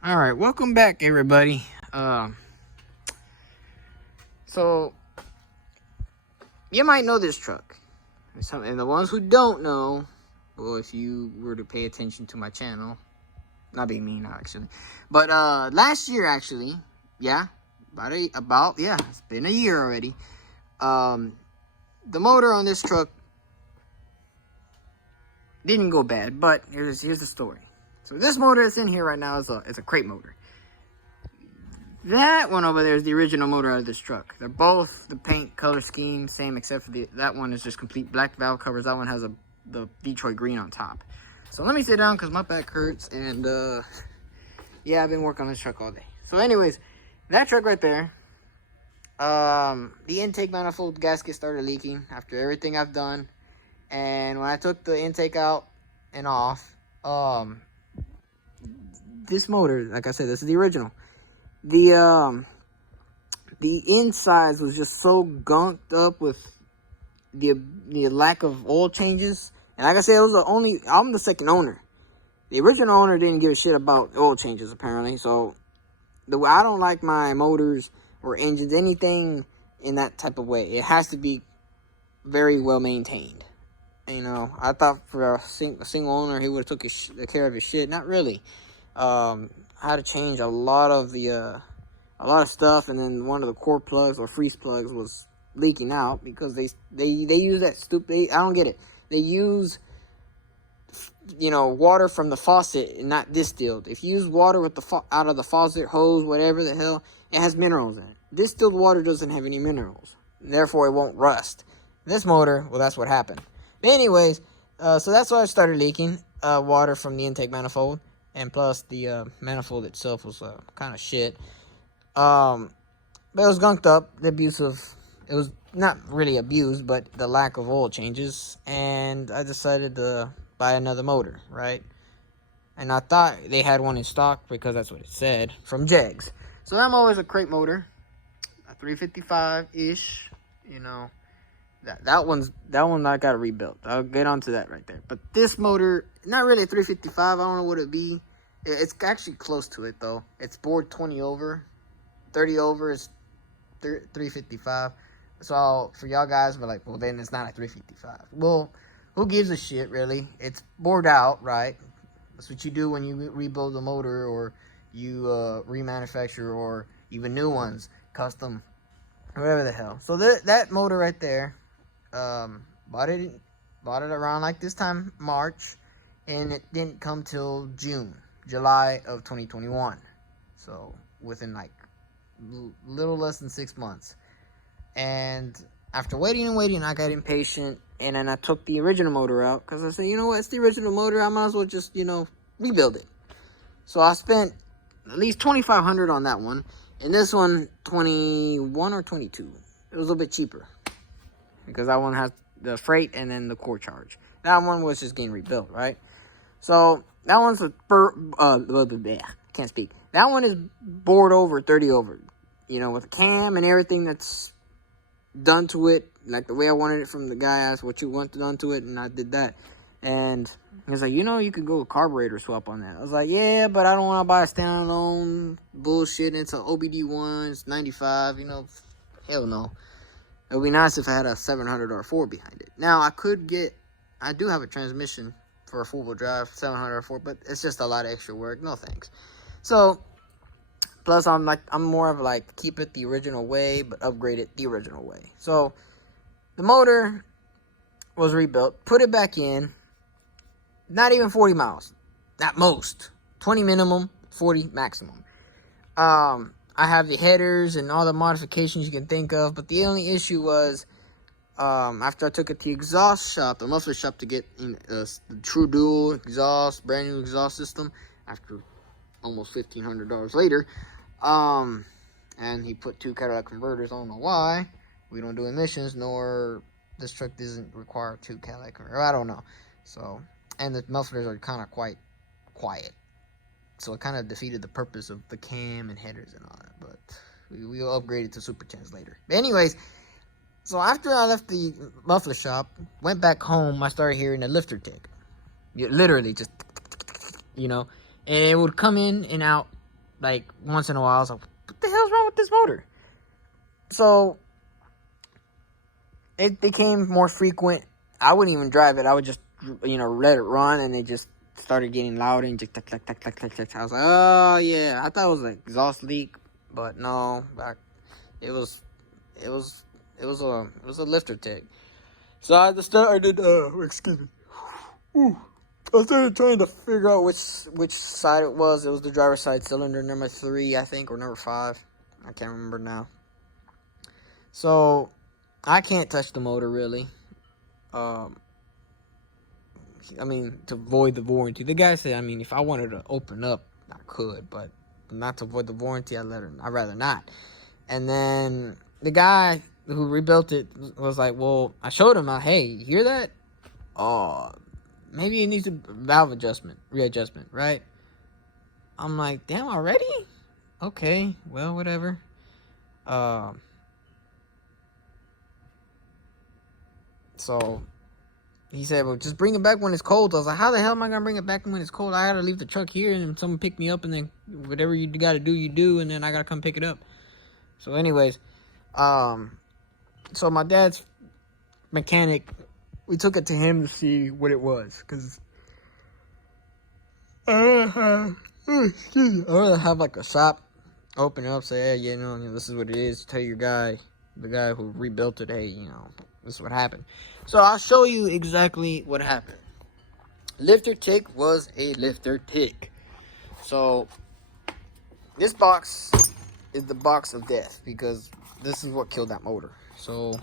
All right, welcome back, everybody. So you might know this truck, and the ones who don't know, well, if you were to pay attention to my channel, not being mean actually, but last year actually, yeah, it's been a year already. The motor on this truck didn't go bad, but here's the story. So this motor that's in here right now is a crate motor. That one over there is the original motor out of this truck. They're both the paint color scheme same, except for that one is just complete black valve covers. That one has the Detroit green on top. So let me sit down because my back hurts, and yeah, I've been working on this truck all day. So anyways, that truck right there, the intake manifold gasket started leaking after everything I've done, and when I took the intake out and off, this motor, like I said, this is the original. The insides was just so gunked up with the lack of oil changes. And like I said, I'm the second owner. The original owner didn't give a shit about oil changes, apparently. So I don't like my motors or engines, anything in that type of way. It has to be very well maintained. You know, I thought for a single owner, he would have took care of his shit. Not really. I had to change a lot of stuff, and then one of the core plugs or freeze plugs was leaking out because they use that stupid. I don't get it. They use water from the faucet and not distilled. If you use water with out of the faucet, hose, whatever the hell, it has minerals in it. Distilled water doesn't have any minerals, therefore it won't rust. This motor, well, that's what happened. But anyways, so that's why it started leaking water from the intake manifold. And plus, the manifold itself was kind of shit. But it was gunked up. It was not really abused, but the lack of oil changes. And I decided to buy another motor, right? And I thought they had one in stock because that's what it said, from Jegs. So that motor is a crate motor, a 355-ish, That one I got to rebuild. I'll get onto that right there. But this motor, not really a 355. I don't know what it'd be. It's actually close to it though. It's bored 20 over, 30 over is 355. So for y'all guys, be like, well, then it's not a 355. Well, who gives a shit really? It's bored out, right? That's what you do when you rebuild a motor, or you remanufacture, or even new ones, custom, whatever the hell. So that motor right there. Bought it around like this time, March, and it didn't come till July of 2021. So within like little less than 6 months. And after waiting, I got impatient, and then I took the original motor out because I said, you know what, it's the original motor. I might as well just rebuild it. So I spent at least $2,500 on that one, and this one 21 or 22. It was a little bit cheaper, because that one has the freight and then the core charge. That one was just getting rebuilt, right? So that one's can't speak. That one is bored over 30 over, with a cam and everything that's done to it, like the way I wanted it from the guy. Asked what you want done to it, and I did that. And he was like, you could go a carburetor swap on that. I was like, yeah, but I don't want to buy a standalone bullshit. It's an OBD1, it's 95, hell no. It would be nice if I had a 700 or a 4 behind it. Now, I do have a transmission for a 4-wheel drive, 700 or 4, but it's just a lot of extra work. No thanks. So, plus I'm more of like, keep it the original way, but upgrade it the original way. So, the motor was rebuilt, put it back in, not even 40 miles, at most. 20 minimum, 40 maximum. I have the headers and all the modifications you can think of, but the only issue was, after I took it to the exhaust shop, the muffler shop, to get the true dual exhaust, brand new exhaust system, after almost $1,500 later, and he put 2 Cadillac converters. I don't know why. We don't do emissions, nor this truck doesn't require 2 Cadillac converters. I don't know. So, and the mufflers are kind of quite quiet. So it kind of defeated the purpose of the cam and headers and all that. But we'll upgrade it to Super 10s later. But anyways, so after I left the muffler shop, went back home, I started hearing a lifter tick. Literally just, and it would come in and out like once in a while. I was like, what the hell's wrong with this motor? So it became more frequent. I wouldn't even drive it. I would just, let it run, and it just started getting loud and just click, click, click, click, click, click. I was like, oh yeah, I thought it was an exhaust leak, but no, it was a lifter tick. So I started, excuse me. Ooh. I started trying to figure out which side it was. It was the driver's side cylinder number 3, I think, or number 5. I can't remember now. So I can't touch the motor really. I mean, to avoid the warranty. The guy said, I mean, if I wanted to open up, I could, but not to avoid the warranty. I'd rather not. And then the guy who rebuilt it was like, well, I showed him, hey, you hear that? Oh, maybe it needs a valve readjustment, right? I'm like, damn, already? Okay, well, whatever. So he said, well, just bring it back when it's cold. I was like, how the hell am I going to bring it back when it's cold? I got to leave the truck here and someone pick me up, and then whatever you got to do, you do, and then I got to come pick it up. So anyways, so my dad's mechanic, we took it to him to see what it was, because I'd rather have like a shop open it up, say, hey, this is what it is. Tell the guy who rebuilt it, hey, this is what happened. So I'll show you exactly what happened. Lifter tick was a lifter tick. So this box is the box of death, because this is what killed that motor. So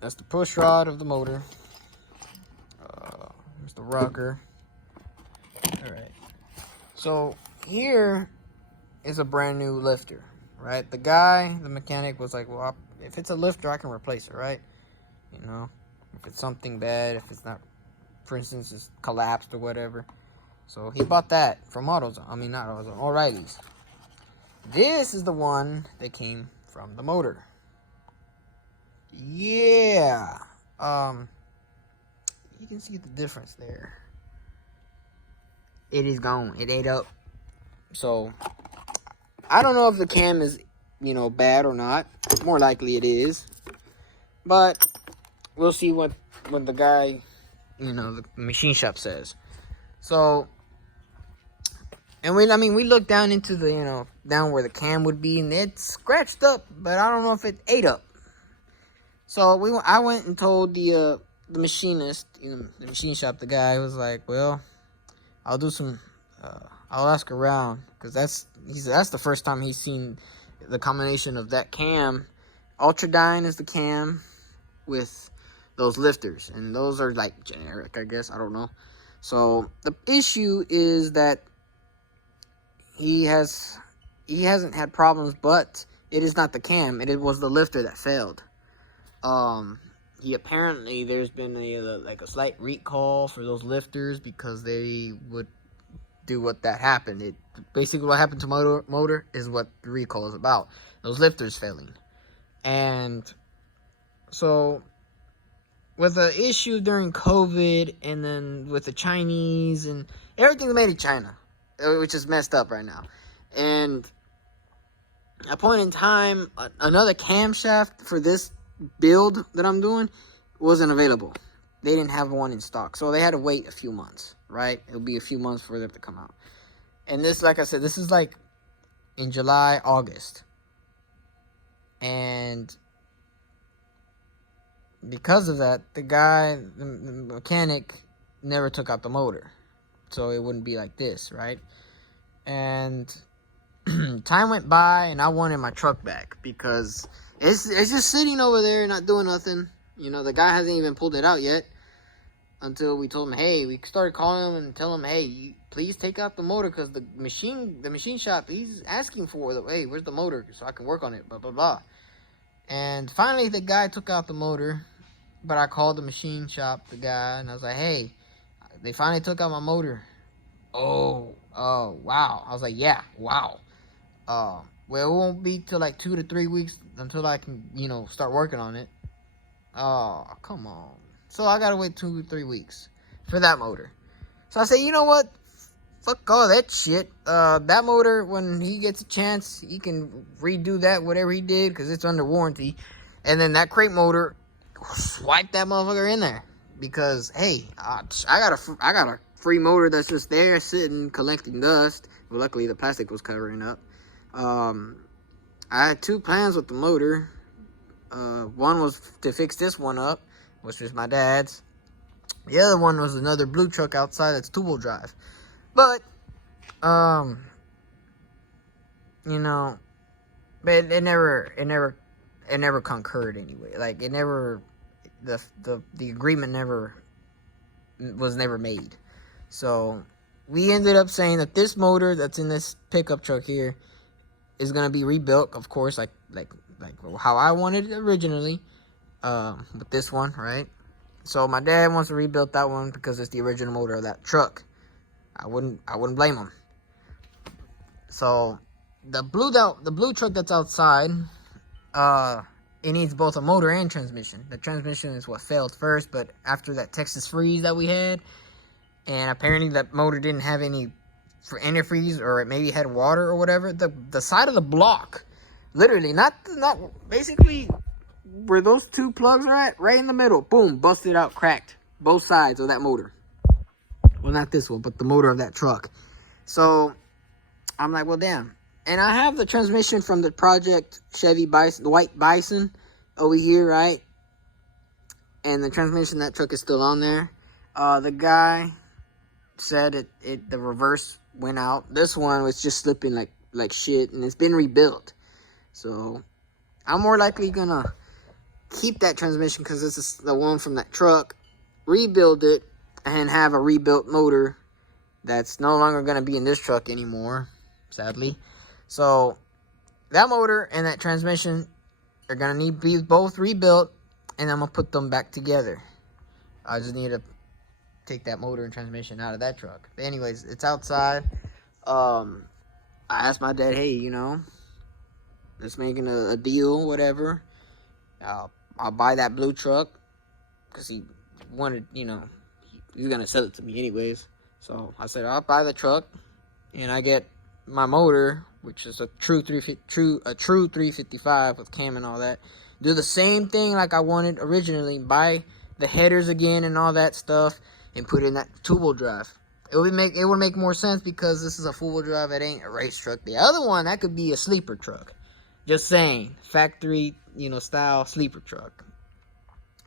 that's the push rod of the motor. There's the rocker. All right. So here is a brand new lifter, right? The mechanic was like, well, if it's a lifter, I can replace it, right? If it's something bad, if it's not, for instance, it's collapsed or whatever. So he bought that from O'Reilly's. This is the one that came from the motor. Yeah. You can see the difference there. It is gone. It ate up. So I don't know if the cam is, bad or not. More likely it is. But we'll see what the guy, the machine shop says. So, and we looked down into the, down where the cam would be, and it's scratched up, but I don't know if it ate up. So I went and told the machinist, the machine shop, the guy was like, well, I'll do some, I'll ask around, because that's the first time he's seen the combination of that cam. Ultradyne is the cam with those lifters, and those are like generic, I guess. I don't know. So the issue is that he hasn't had problems, but it is not the cam. It was the lifter that failed. There's been a slight recall for those lifters, because they would do what happened. Basically what happened to motor is what the recall is about. Those lifters failing. And so with the issue during COVID, and then with the Chinese and everything's made in China, which is messed up right now. And at a point in time, another camshaft for this build that I'm doing wasn't available. They didn't have one in stock, so they had to wait a few months, right? It'll be a few months for them to come out. And this, like I said, this is like in July, August. And because of that, the mechanic never took out the motor, so it wouldn't be like this, right? And time went by, and I wanted my truck back, because it's just sitting over there not doing nothing. The guy hasn't even pulled it out yet, until we told him, hey, we started calling him and telling him, hey, please take out the motor, because the machine shop, he's asking for hey, where's the motor, so I can work on it, blah blah blah. And finally the guy took out the motor, but I called the machine shop, the guy, and I was like, hey, they finally took out my motor. Oh, wow. I was like, yeah, wow. Well, it won't be till like 2 to 3 weeks until I can, start working on it. Oh, come on. So I gotta wait 2 to 3 weeks for that motor. So I say, you know what? fuck all that shit. That motor, when he gets a chance, he can redo that, whatever he did, because it's under warranty. And then that crate motor, swipe that motherfucker in there. Because, hey, I got a free motor that's just there sitting, collecting dust. Well, luckily the plastic was covering up. I had two plans with the motor. One was to fix this one up, which is my dad's. The other one was another blue truck outside that's two-wheel drive. But, you know, but it never concurred anyway. Like, it never, the agreement was never made. So, we ended up saying that this motor that's in this pickup truck here is going to be rebuilt, of course, like how I wanted it originally, with this one, right? So my dad wants to rebuild that one because it's the original motor of that truck. I wouldn't blame him. So the blue truck that's outside, it needs both a motor and transmission. The transmission is what failed first, but after that Texas freeze that we had, and apparently that motor didn't have any for antifreeze, or it maybe had water or whatever, the side of the block, literally, not basically where those two plugs are at, right in the middle, boom, busted out, cracked both sides of that motor. Well, not this one, but the motor of that truck. So I'm like, well, damn. And I have the transmission from the Project Chevy Bison, the white Bison over here, right? And the transmission, that truck is still on there. The guy said the reverse went out. This one was just slipping like shit, and it's been rebuilt. So I'm more likely gonna keep that transmission because this is the one from that truck, rebuild it, and have a rebuilt motor that's no longer gonna be in this truck anymore, sadly. So that motor and that transmission are gonna need to be both rebuilt, and I'm gonna put them back together. I just need to take that motor and transmission out of that truck. But anyways, it's outside. I asked my dad, hey, you know, let's make a deal, whatever. I'll buy that blue truck because he wanted, you know, he's gonna sell it to me anyways. So I said I'll buy the truck, and I get my motor, which is a true 355 with cam and all that. Do the same thing like I wanted originally. Buy the headers again and all that stuff, and put in that two-wheel drive. It would make more sense because this is a four-wheel drive. It ain't a race truck. The other one, that could be a sleeper truck. Just saying, factory, you know, style sleeper truck.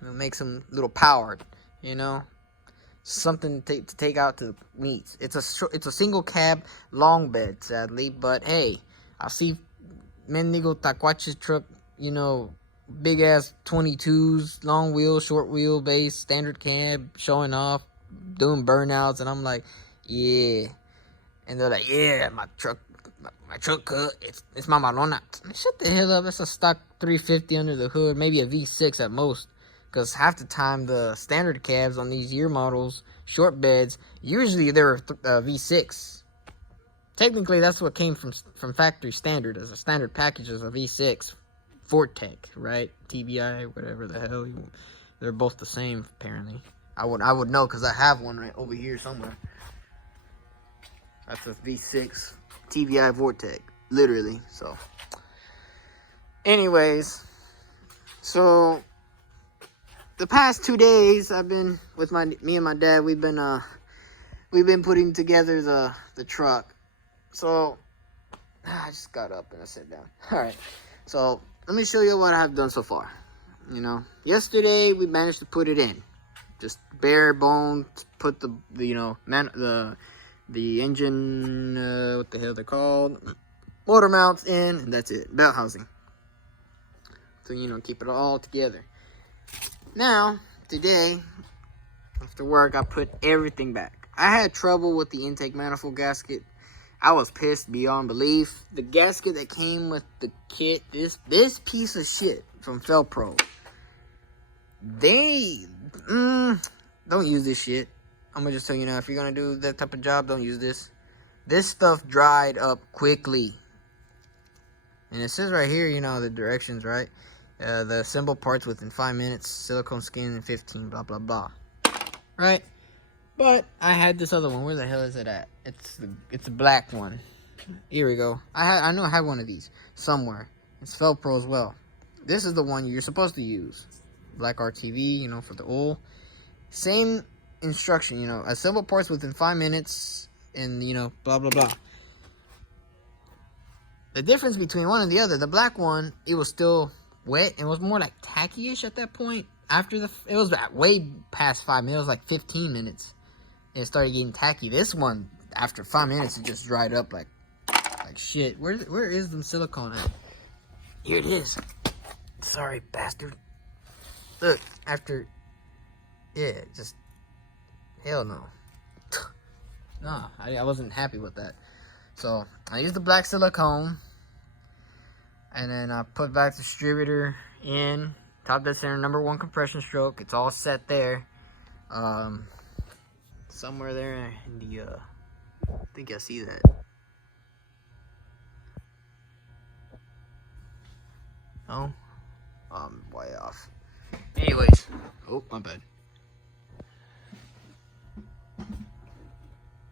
It'll make some little power, you know, something to take out to meets. It's a single cab long bed, sadly, but hey, I see Mendigo Taquache's truck, you know, big ass 22s, long wheel, short wheel base, standard cab, showing off, doing burnouts, and I'm like, yeah. And they're like, yeah, my truck cut, it's my Marona. Shut the hell up. It's a stock 350 under the hood, maybe a V6 at most. Because half the time the standard cabs on these year models, short beds, usually they're V6. Technically, that's what came from factory standard as a standard package as a V6 Vortec, right? TBI, whatever the hell. They're both the same, apparently. I would know because I have one right over here somewhere. That's a V6 TBI Vortec, literally. So, anyways, so the past 2 days I've been with me and my dad. We've been putting together the truck. So I just got up and I sat down. All right. So let me show you what I've done so far. You know, yesterday we managed to put it in, just bare bones. Put the engine, what the hell they're called, motor mounts in, and that's it. Belt housing. So, you know, keep it all together. Now, today, after work, I put everything back. I had trouble with the intake manifold gasket. I was pissed beyond belief. The gasket that came with the kit, this piece of shit from Felpro, they don't use this shit. I'm gonna just tell you now, if you're gonna do that type of job, don't use this. This stuff dried up quickly. And it says right here, you know, the directions, right? The assemble parts within 5 minutes, silicone skin in 15, blah, blah, blah. Right? But I had this other one. Where the hell is it at? It's a black one. Here we go. I know I have one of these somewhere. It's Velcro as well. This is the one you're supposed to use. Black RTV, you know, for the oil. Same instruction, you know, assemble parts within 5 minutes, and you know, blah blah blah. The difference between one and the other, the black one, it was still wet and was more like tacky-ish at that point. After it was way past 5 minutes, it was like 15 minutes, and it started getting tacky. This one, after 5 minutes, it just dried up like shit. Where is the silicone at? Here it is. Sorry, bastard. Look, after, yeah, just hell no. No, I wasn't happy with that. So I used the black silicone, and then I put back the distributor in, top dead center, number 1 compression stroke. It's all set there. Somewhere there in the, I think I see that. Oh, way off. Anyways, oh, my bad.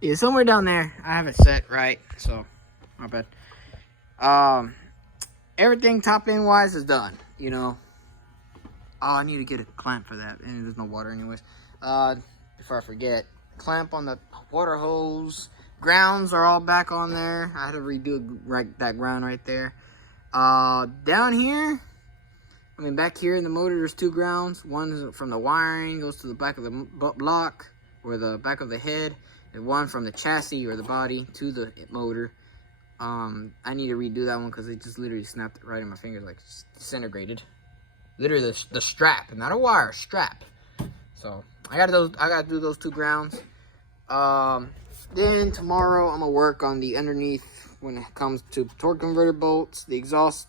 Yeah, somewhere down there. I have it set right, so my bad. Everything top end wise is done. You know. Oh, I need to get a clamp for that, and there's no water anyways. Before I forget, clamp on the water hose. Grounds are all back on there. I had to redo that ground right there. Down here, I mean back here in the motor, there's 2 grounds. One is from the wiring, goes to the back of the block, or the back of the head. And one from the chassis or the body to the motor. I need to redo that one because it just literally snapped right in my fingers, like disintegrated. Literally the strap, not a wire, strap. So I gotta do those 2 grounds. Then tomorrow I'm gonna work on the underneath when it comes to torque converter bolts, the exhaust,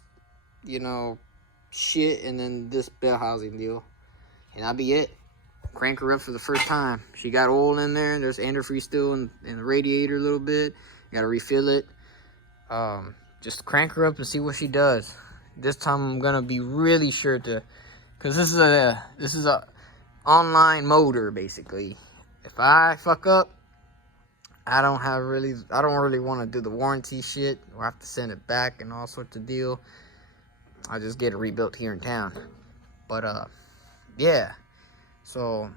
you know, shit, and then this bell housing deal, and that'll be it. Crank her up for the first time. She got oil in there. There's antifreeze still in the radiator a little bit. Gotta refill it. Just crank her up and see what she does. This time I'm gonna be really sure to, cause this is a online motor basically. If I fuck up, I don't really want to do the warranty shit. We'll have to send it back and all sorts of deal. I'll just get it rebuilt here in town. But yeah. So,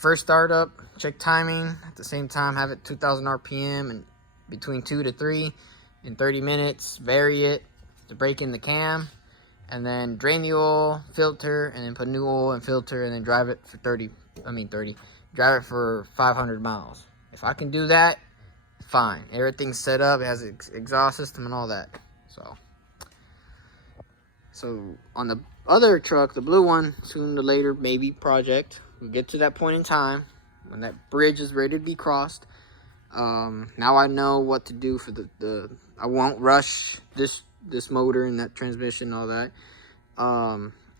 first startup, check timing. At the same time, have it 2,000 RPM and between 2 to 3 in 30 minutes. Vary it to break in the cam. And then drain the oil, filter, and then put new oil and filter, and then drive it for 30. Drive it for 500 miles. If I can do that, fine. Everything's set up. It has an exhaust system and all that. So on the other truck, the blue one, sooner or later, maybe project. We'll get to that point in time when that bridge is ready to be crossed. Now I know what to do for the I won't rush this motor and that transmission and all that.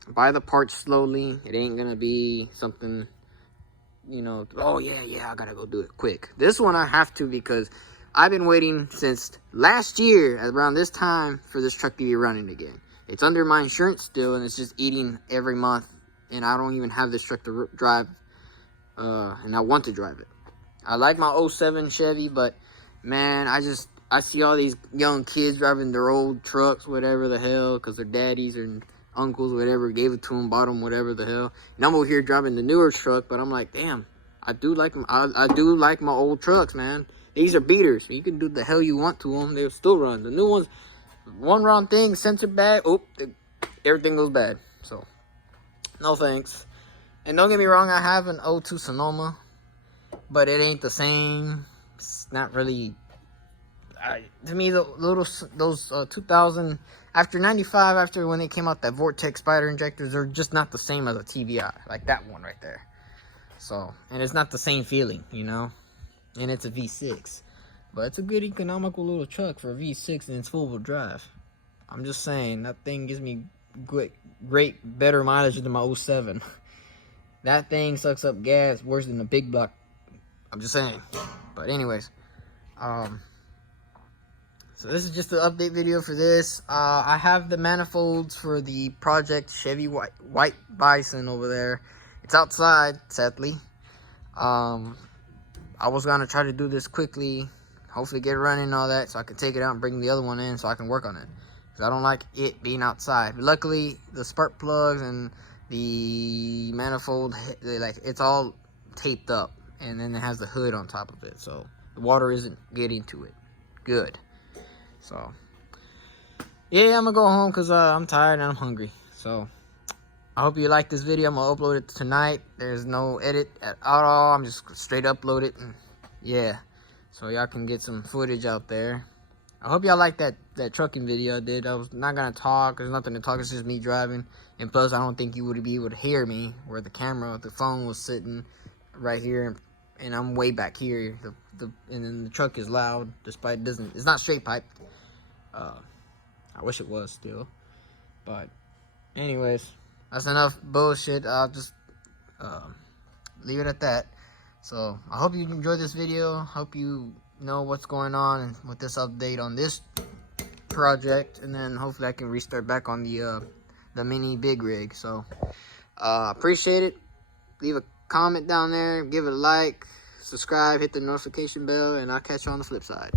Buy the parts slowly. It ain't gonna be something, you know, oh yeah, I gotta go do it quick. This one I have to because I've been waiting since last year around this time for this truck to be running again. It's under my insurance still, and it's just eating every month, and I don't even have this truck to drive, and I want to drive it. I like my 07 Chevy, but man, I see all these young kids driving their old trucks, whatever the hell, because their daddies or uncles, whatever, gave it to them, bought them, whatever the hell. And I'm over here driving the newer truck, but I'm like, damn, I do like my old trucks, man. These are beaters. You can do the hell you want to them, they'll still run. The new ones, one wrong thing, sensor bad, everything goes bad. So, no thanks. And don't get me wrong, I have an 02 Sonoma, but it ain't the same. It's not really. To me, those 2000 after 95, after when they came out, that Vortex spider injectors are just not the same as a TVI, like that one right there. So, and it's not the same feeling, you know. And it's a V6. But it's a good economical little truck for a V6 and it's full-wheel drive. I'm just saying, that thing gives me great, better mileage than my 07. That thing sucks up gas worse than a big block. I'm just saying. But anyways, so this is just an update video for this. I have the manifolds for the Project Chevy White Bison over there. It's outside, sadly. I was gonna try to do this quickly, hopefully get running and all that, so I can take it out and bring the other one in so I can work on it. Because I don't like it being outside. Luckily, the spark plugs and the manifold, it's all taped up, and then it has the hood on top of it, so the water isn't getting to it. Good. So yeah, I'm gonna go home because I'm tired and I'm hungry. So I hope you like this video. I'm gonna upload it tonight. There's no edit at all. I'm just straight upload it, and yeah, so y'all can get some footage out there. I hope y'all like that trucking video I did. I was not gonna talk. There's nothing to talk. It's just me driving, and plus I don't think you would be able to hear me where the phone was sitting right here, and I'm way back here. And then the truck is loud, despite it's not straight piped. I wish it was still, but anyways, that's enough bullshit. I'll just leave it at that. So I hope you enjoyed this video. Hope you know what's going on with this update on this project, and then hopefully I can restart back on the mini big rig. So appreciate it. Leave a comment down there, give it a like, subscribe, hit the notification bell, and I'll catch you on the flip side.